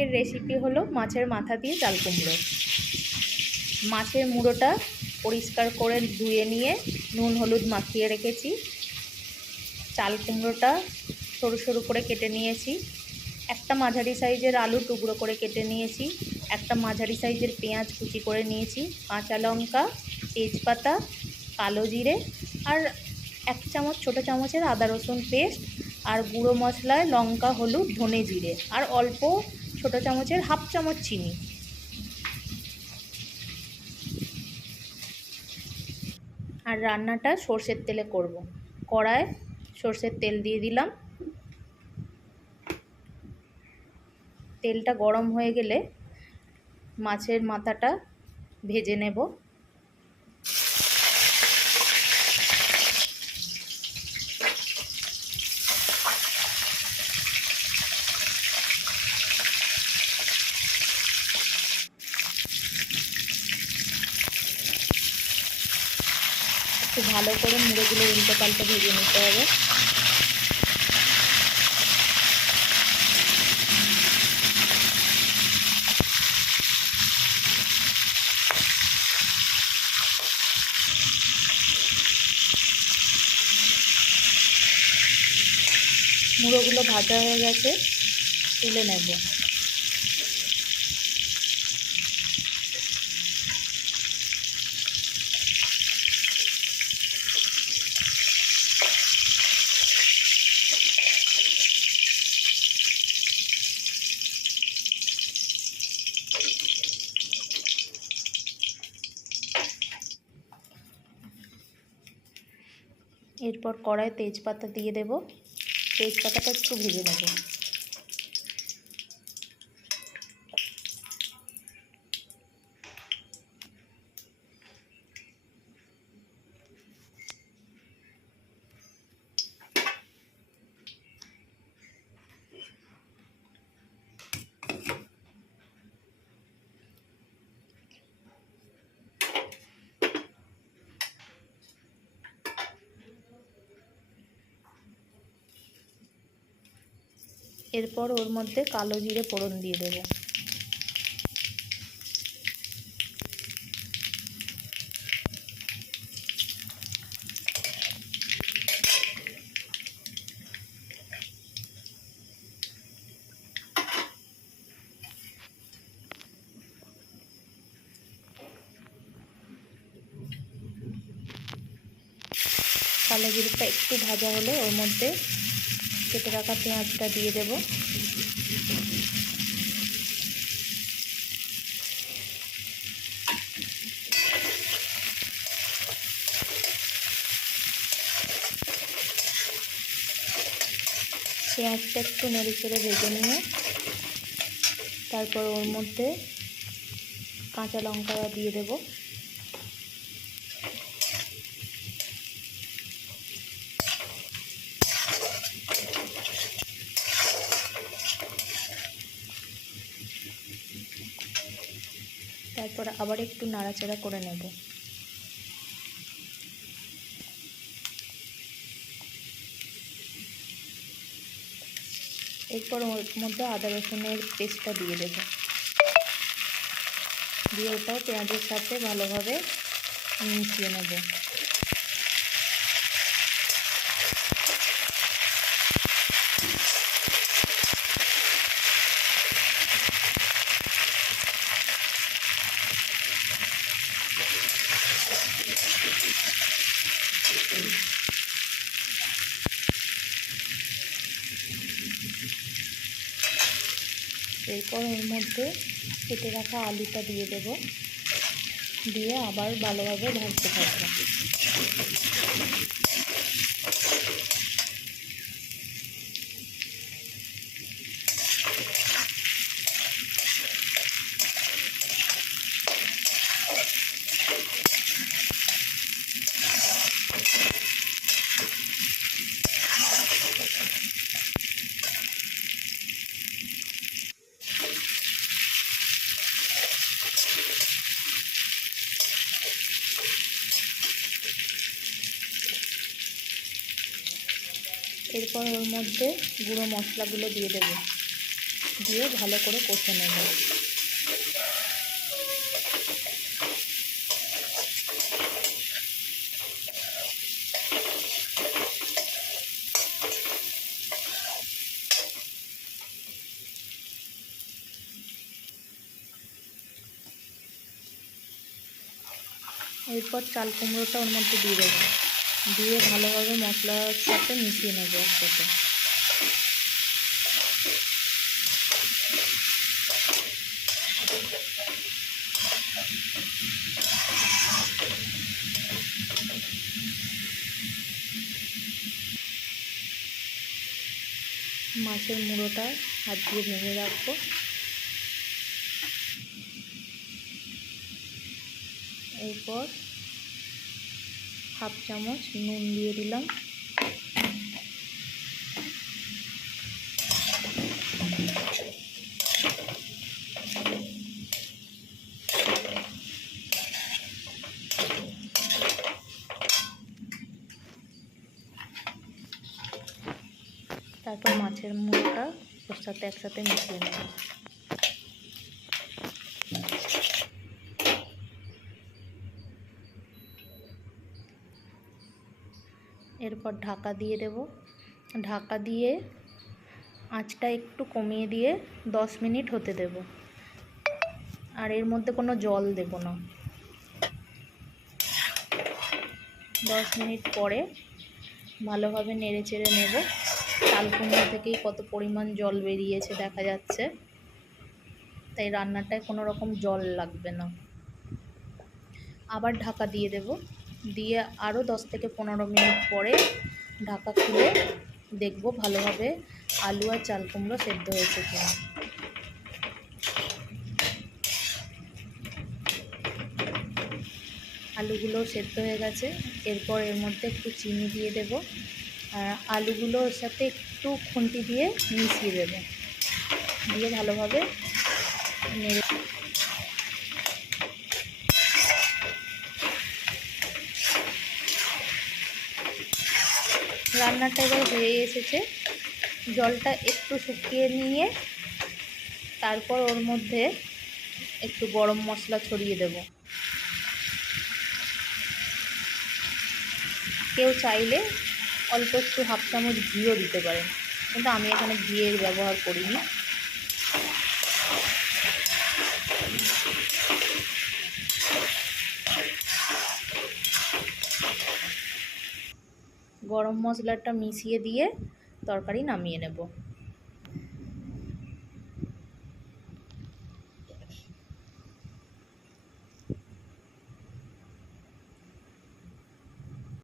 আজকের রেসিপি হলো মাছের মাথা দিয়ে চাল কুমড়ো। মাছের মুড়োটা পরিষ্কার করে ধুয়ে নিয়ে নুন হলুদ মাখিয়ে রেখেছি। চাল কুমড়োটা সরু সরু করে কেটে নিয়েছি। একটা মাঝারি সাইজের আলু টুকরো করে কেটে নিয়েছি। একটা মাঝারি সাইজের পেঁয়াজ কুচি করে নিয়েছি। কাঁচা লঙ্কা, তেজপাতা, কালো জিরে আর 1 চামচ ছোটো চামচের আদা রসুন পেস্ট, আর গুঁড়ো মশলায় লঙ্কা, হলুদ, ধনে জিরে, আর অল্প ছোটো চামচের 1/2 চামচ চিনি। আর রান্নাটা সর্ষের তেলে করব। কড়ায় সর্ষের তেল দিয়ে দিলাম। তেলটা গরম হয়ে গেলে মাছের মাথাটা ভেজে নেব। একটু ভালো করে মুড়োগুলো উল্টে পাল্টে ভেজে নিতে হবে। মুড়োগুলো ভাজা হয়ে গেছে, তুলে নেব। এরপর কড়ায় তেজপাতা দিয়ে দেব। তেজপাতাটা একটু ভেজে নেব। এরপর ওর মধ্যে কালো জিরে ফোড়ন দিয়ে দেব। কালো জিরেটা একটু ভাজা হলে ওর মধ্যে কেটে রাখা পেঁয়াজটা দিয়ে দেব। পেঁয়াজটা একটু নেড়ে চেড়ে ভেজে নিয়ে তারপর ওর মধ্যে কাঁচা লঙ্কা দিয়ে দেব। তারপর আবার একটু নাড়াচাড়া করে নেব। এরপর ওর মধ্যে আদা রসুনের পেস্টটা দিয়ে দেব। দিয়ে ওটাও পেঁয়াজের সাথে ভালোভাবে মিশিয়ে নেব। এরপর ওর মধ্যে কেটে রাখা আলুটা দিয়ে দেব। দিয়ে আবার ভালোভাবে ভাজতে থাকবো। এরপর ওর মধ্যে গুঁড়ো মশলাগুলো দিয়ে দেব। দিয়ে ভালো করে কষে নেব। এরপর চাল কুমড়োটা ওর মধ্যে দিয়ে দেবো, দিয়ে ভালোভাবে মশলার সাথে মিশিয়ে নেব একসাথে। মাছের মুড়োটা হাত দিয়ে ভেঙে রাখবো। এরপর হাফ চামচ নুন দিয়ে দিলাম। তারপর মাছের মুড়োটা ওর সাথে একসাথে মিশিয়ে নেব। এরপর ঢাকা দিয়ে দেব। ঢাকা দিয়ে আঁচটা একটু কমিয়ে দিয়ে 10 মিনিট হতে দেব। আর এর মধ্যে কোনো জল দেব না। 10 মিনিট পরে ভালোভাবে নেড়ে চেড়ে নেব। চাল কুমড়ো থেকেই কত পরিমাণ জল বেরিয়েছে দেখা যাচ্ছে, তাই রান্নাটায় কোনো রকম জল লাগবে না। আবার ঢাকা দিয়ে দেব, দিয়ে আরও 10 থেকে 15 মিনিট পরে ঢাকা খুলে দেখব ভালোভাবে আলু আর চাল কুমড়ো সেদ্ধ হয়েছে কিনা। আলুগুলো সেদ্ধ হয়ে গেছে। এরপর এর মধ্যে একটু চিনি দিয়ে দেব, আর আলুগুলোর সাথে একটু খুন্তি দিয়ে মিশিয়ে দেব, দিয়ে ভালোভাবে নেড়ে। রান্নাটা এবার হয়ে এসেছে। জলটা একটু শুকিয়ে নিয়ে তারপর ওর মধ্যে একটু গরম মশলা ছড়িয়ে দেব। কেউ চাইলে অল্প একটু হাফ চামচ ঘিও দিতে পারেন, কিন্তু আমি এখানে ঘিয়ের ব্যবহার করিনি। গরম মশলাটা মিশিয়ে দিয়ে তরকারি নামিয়ে নেব।